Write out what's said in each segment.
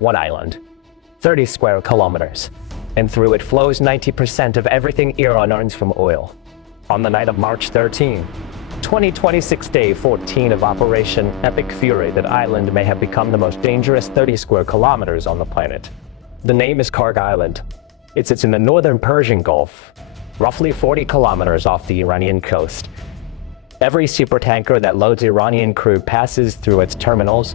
one island, 30 square kilometers, and through it flows 90% of everything Iran earns from oil. On the night of March 13, 2026, day 14 of Operation Epic Fury, that island may have become the most dangerous 30 square kilometers on the planet. The name is Kharg Island. It's in the northern Persian Gulf, roughly 40 kilometers off the Iranian coast. Every supertanker that loads Iranian crude passes through its terminals.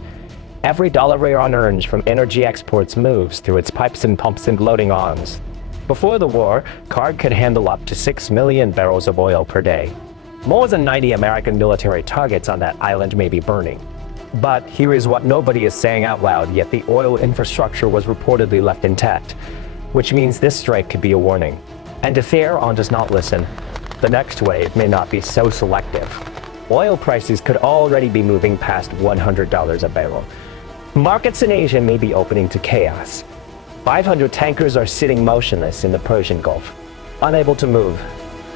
Every dollar Iran earns from energy exports moves through its pipes and pumps and loading arms. Before the war, Kharg could handle up to 6 million barrels of oil per day. More than 90 American military targets on that island may be burning. But here is what nobody is saying out loud, yet the oil infrastructure was reportedly left intact, which means this strike could be a warning. And if Iran does not listen, the next wave may not be so selective. Oil prices could already be moving past $100 a barrel. Markets in Asia may be opening to chaos. 500 tankers are sitting motionless in the Persian Gulf, unable to move,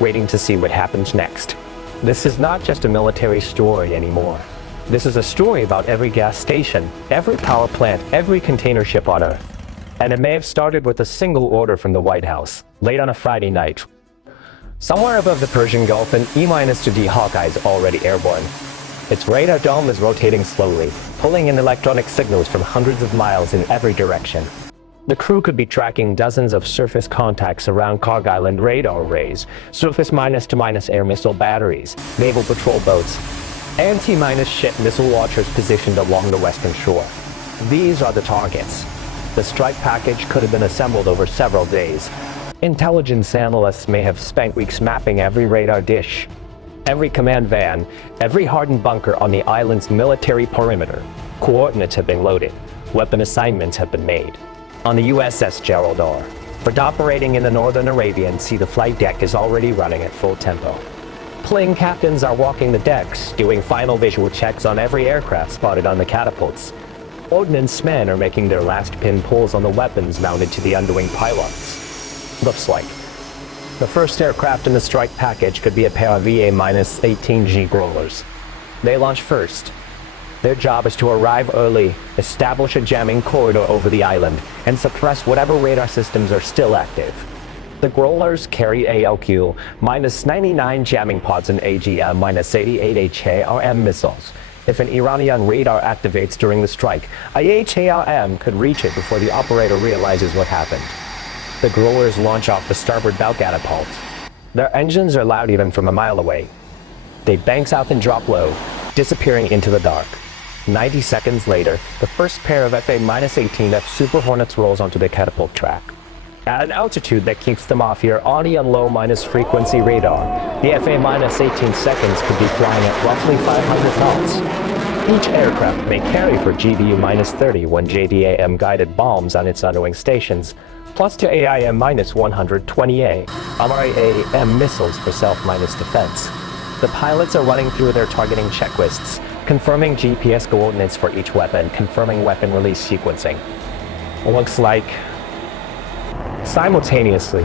waiting to see what happens next. This is not just a military story anymore. This is a story about every gas station, every power plant, every container ship on Earth. And it may have started with a single order from the White House, late on a Friday night. Somewhere above the Persian Gulf, an E-2D Hawkeye is already airborne. Its radar dome is rotating slowly, pulling in electronic signals from hundreds of miles in every direction. The crew could be tracking dozens of surface contacts around Kharg Island: radar arrays, surface-to-minus air missile batteries, naval patrol boats, and T-ship missile launchers positioned along the western shore. These are the targets. The strike package could have been assembled over several days. Intelligence analysts may have spent weeks mapping every radar dish, every command van, every hardened bunker on the island's military perimeter. Coordinates have been loaded. Weapon assignments have been made. On the USS Gerald R. Ford operating in the northern Arabian Sea, the flight deck is already running at full tempo. Plane captains are walking the decks, doing final visual checks on every aircraft spotted on the catapults. Ordnance men are making their last pin pulls on the weapons mounted to the underwing pylons. Looks like the first aircraft in the strike package could be a pair of EA-18G Growlers. They launch first. Their job is to arrive early, establish a jamming corridor over the island, and suppress whatever radar systems are still active. The Growlers carry ALQ-99 jamming pods and AGM-88 HARM missiles. If an Iranian radar activates during the strike, IHARM could reach it before the operator realizes what happened. The Growlers launch off the starboard bow catapult. Their engines are loud even from a mile away. They bang south and drop low, disappearing into the dark. 90 seconds later, the first pair of FA-18F Super Hornets rolls onto the catapult track. At an altitude that keeps them off Iranian low-minus frequency radar, the FA-18 seconds could be flying at roughly 500 knots. Each aircraft may carry for GBU-30 one JDAM guided bombs on its underwing stations, plus 2 AIM-120A RAAM missiles for self-defense. The pilots are running through their targeting checklists, confirming GPS coordinates for each weapon, confirming weapon release sequencing. Looks like simultaneously,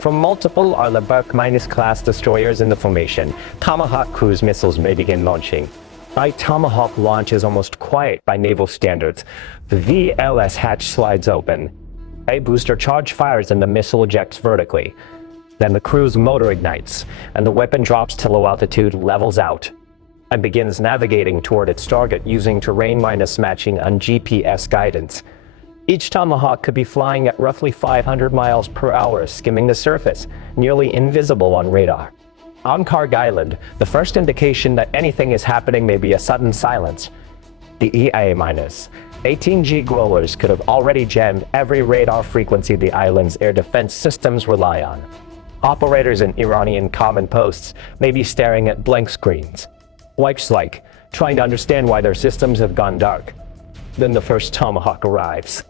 from multiple Arleigh class destroyers in the formation, Tomahawk cruise missiles may begin launching. A Tomahawk launch is almost quiet by naval standards. The VLS hatch slides open. A booster charge fires and the missile ejects vertically. Then the crew's motor ignites, and the weapon drops to low altitude, levels out, and begins navigating toward its target using terrain-matching and GPS guidance. Each Tomahawk could be flying at roughly 500 miles per hour, skimming the surface, nearly invisible on radar. On Kharg Island, the first indication that anything is happening may be a sudden silence. The EA-18G Growlers could have already jammed every radar frequency the island's air defense systems rely on. Operators in Iranian command posts may be staring at blank screens, like trying to understand why their systems have gone dark. Then the first Tomahawk arrives.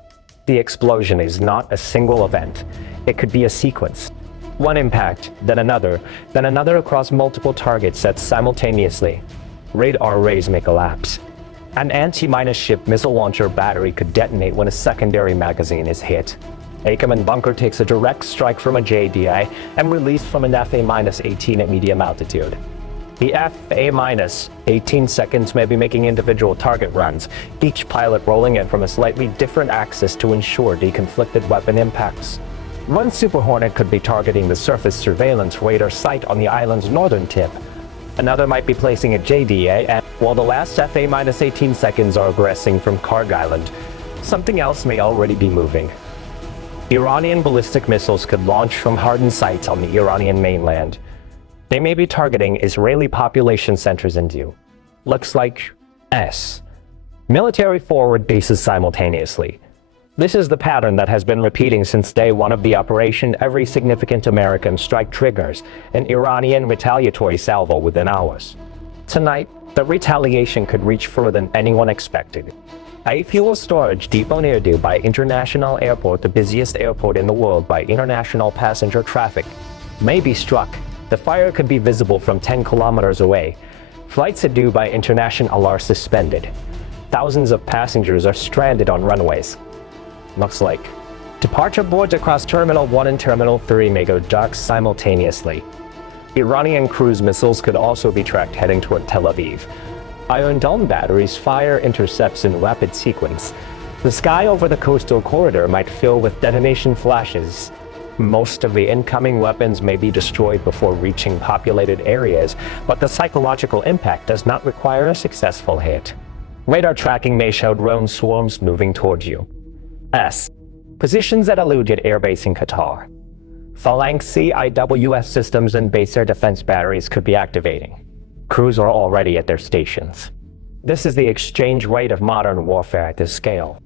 The explosion is not a single event. It could be a sequence. One impact, then another across multiple target sets simultaneously. Radar arrays may collapse. An anti-ship missile launcher battery could detonate when a secondary magazine is hit. A command bunker takes a direct strike from a JDI and released from an FA-18 at medium altitude. The FA-18 seconds may be making individual target runs, each pilot rolling in from a slightly different axis to ensure deconflicted weapon impacts. One Super Hornet could be targeting the surface surveillance radar site on the island's northern tip. Another might be placing a JDA, and while the last FA-18 seconds are aggressing from Kharg Island, something else may already be moving. Iranian ballistic missiles could launch from hardened sites on the Iranian mainland. They may be targeting Israeli population centers in view. Looks like S. Military forward bases simultaneously. This is the pattern that has been repeating since day one of the operation. Every significant American strike triggers an Iranian retaliatory salvo within hours. Tonight, the retaliation could reach further than anyone expected. A fuel storage depot near Dubai International Airport, the busiest airport in the world by international passenger traffic, may be struck. The fire could be visible from 10 kilometers away. Flights at Dubai International are suspended. Thousands of passengers are stranded on runways. Looks like departure boards across Terminal 1 and Terminal 3 may go dark simultaneously. Iranian cruise missiles could also be tracked heading toward Tel Aviv. Iron Dome batteries fire intercepts in rapid sequence. The sky over the coastal corridor might fill with detonation flashes. Most of the incoming weapons may be destroyed before reaching populated areas, but the psychological impact does not require a successful hit. Radar tracking may show drone swarms moving towards you. S. Positions at eluded airbase in Qatar. Phalanx CIWS systems and base air defense batteries could be activating. Crews are already at their stations. This is the exchange rate of modern warfare at this scale.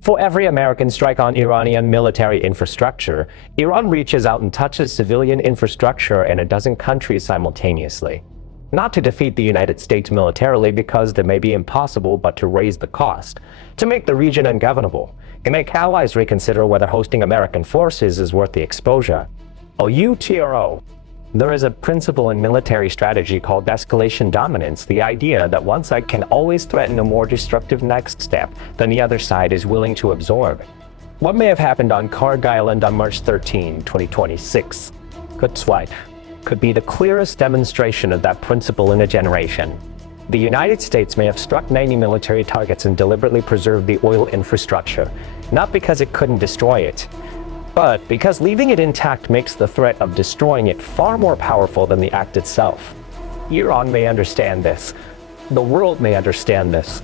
For every American strike on Iranian military infrastructure, Iran reaches out and touches civilian infrastructure in a dozen countries simultaneously. Not to defeat the United States militarily, because that may be impossible, but to raise the cost, to make the region ungovernable, and make allies reconsider whether hosting American forces is worth the exposure. OUTRO. There is a principle in military strategy called escalation dominance, the idea that one side can always threaten a more destructive next step than the other side is willing to absorb. What may have happened on Kharg Island on March 13, 2026 could be the clearest demonstration of that principle in a generation. The United States may have struck 90 military targets and deliberately preserved the oil infrastructure, not because it couldn't destroy it, but because leaving it intact makes the threat of destroying it far more powerful than the act itself. Iran may understand this. The world may understand this.